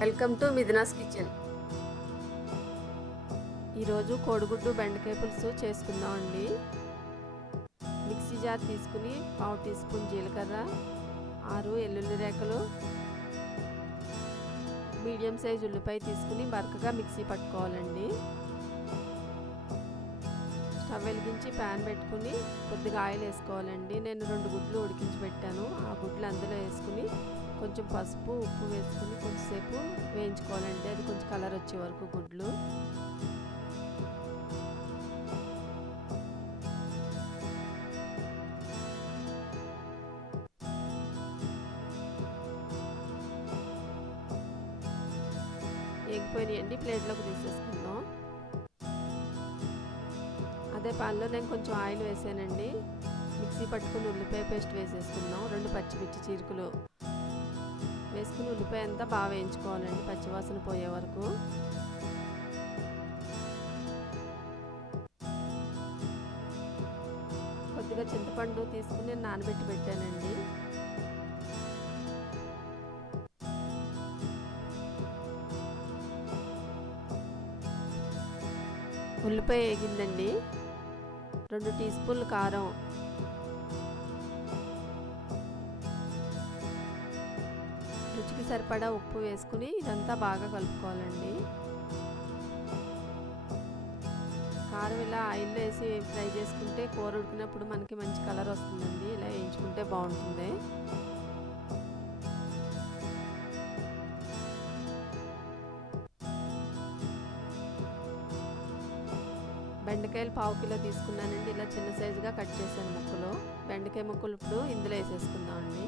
Welcome to Mithuna's kitchen. ఈరోజు కోడిగుడ్డు బెండకాయ పులుసు చేసుకుందామండి. మిక్సీ జార్ తీసుకుని 1/2 టీ స్పూన్ జీలకర్ర, 6 వెల్లుల్లి రేఖలు, మీడియం సైజ్ ఉల్లిపాయ తీసుకుని బరకగా మిక్సీ పట్టుకోవాలండి. స్టవ్ వెలిగించి ప్యాన్ పెట్టుకుని కొద్దిగా ఆయిల్ వేసుకోవాలండి. నేను 2 గుడ్లు ఉడికించి పెట్టాను. ఆ గుడ్లు అందులో వేసుకుని కొంచెం పసుపు ఉప్పు వేసుకుని కొంచెంసేపు వేయించుకోవాలండి. అది కొంచెం కలర్ వచ్చే వరకు గుడ్లు. ఎగిపోయినాయండి, ప్లేట్లోకి తీసేసుకుందాం. అదే పాన్లో నేను కొంచెం ఆయిల్ వేసానండి. మిక్సీ పట్టుకుని ఉల్లిపాయ పేస్ట్ వేసేసుకుందాం. 2 పచ్చిమిర్చి చీరుకులు వేసుకుని ఉల్లిపాయ అంతా బాగా వేయించుకోవాలండి, పచ్చివాసన పోయే వరకు. కొద్దిగా చింతపండు తీసుకుని నేను నానబెట్టి పెట్టానండి. ఉల్లిపాయ వేగిందండి. 2 టీ స్పూన్లు కారం, రుచికి సరిపడా ఉప్పు వేసుకుని ఇదంతా బాగా కలుపుకోవాలండి. కారం ఇలా ఆయిల్లో వేసి ఫ్రై చేసుకుంటే కూర ఉడికినప్పుడు మనకి మంచి కలర్ వస్తుందండి. ఇలా వేయించుకుంటే బాగుంటుంది. బెండకాయలు 1/2 కిలో తీసుకున్నానండి. ఇలా చిన్న సైజుగా కట్ చేశాను ముక్కలు. బెండకాయ ముక్కలు ఇప్పుడు ఇందులో వేసేసుకుందామండి.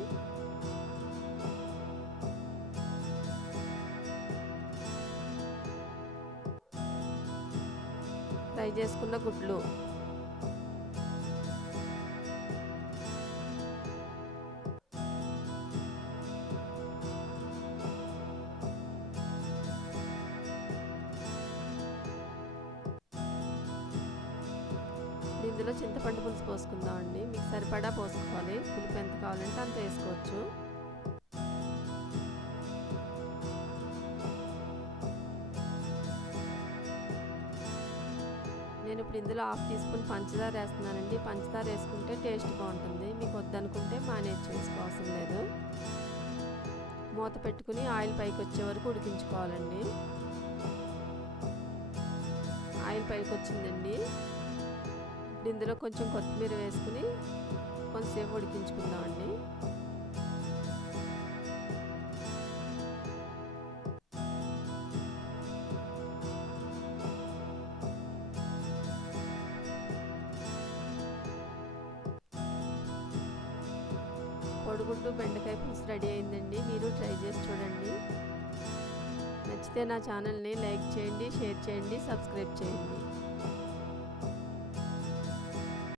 ఫ్రై చేసుకున్న గుడ్లు, ఇందులో చింతపండు పులుసు పోసుకుందామండి. మీకు సరిపడా పోసుకోవాలి. పులుపు ఎంత కావాలంటే అంత వేసుకోవచ్చు. నేను ఇప్పుడు ఇందులో 1/2 టీ స్పూన్ పంచదార వేస్తున్నానండి. పంచదార వేసుకుంటే టేస్ట్ బాగుంటుంది. మీకు వద్దనుకుంటే మానేసి వేసుకోవాల్సిన లేదు. మూత పెట్టుకుని ఆయిల్ పైకి వచ్చే వరకు ఉడికించుకోవాలండి. ఆయిల్ పైకి వచ్చిందండి. ఇప్పుడు ఇందులో కొంచెం కొత్తిమీర వేసుకుని కొంచెంసేపు ఉడికించుకుందామండి. కోడిగుడ్డు బెండకాయ పులుసు రెడీ అయిందండి. మీరు ట్రై చేసి చూడండి. నచ్చితే నా ఛానల్ని లైక్ చేయండి, షేర్ చేయండి, సబ్స్క్రైబ్ చేయండి.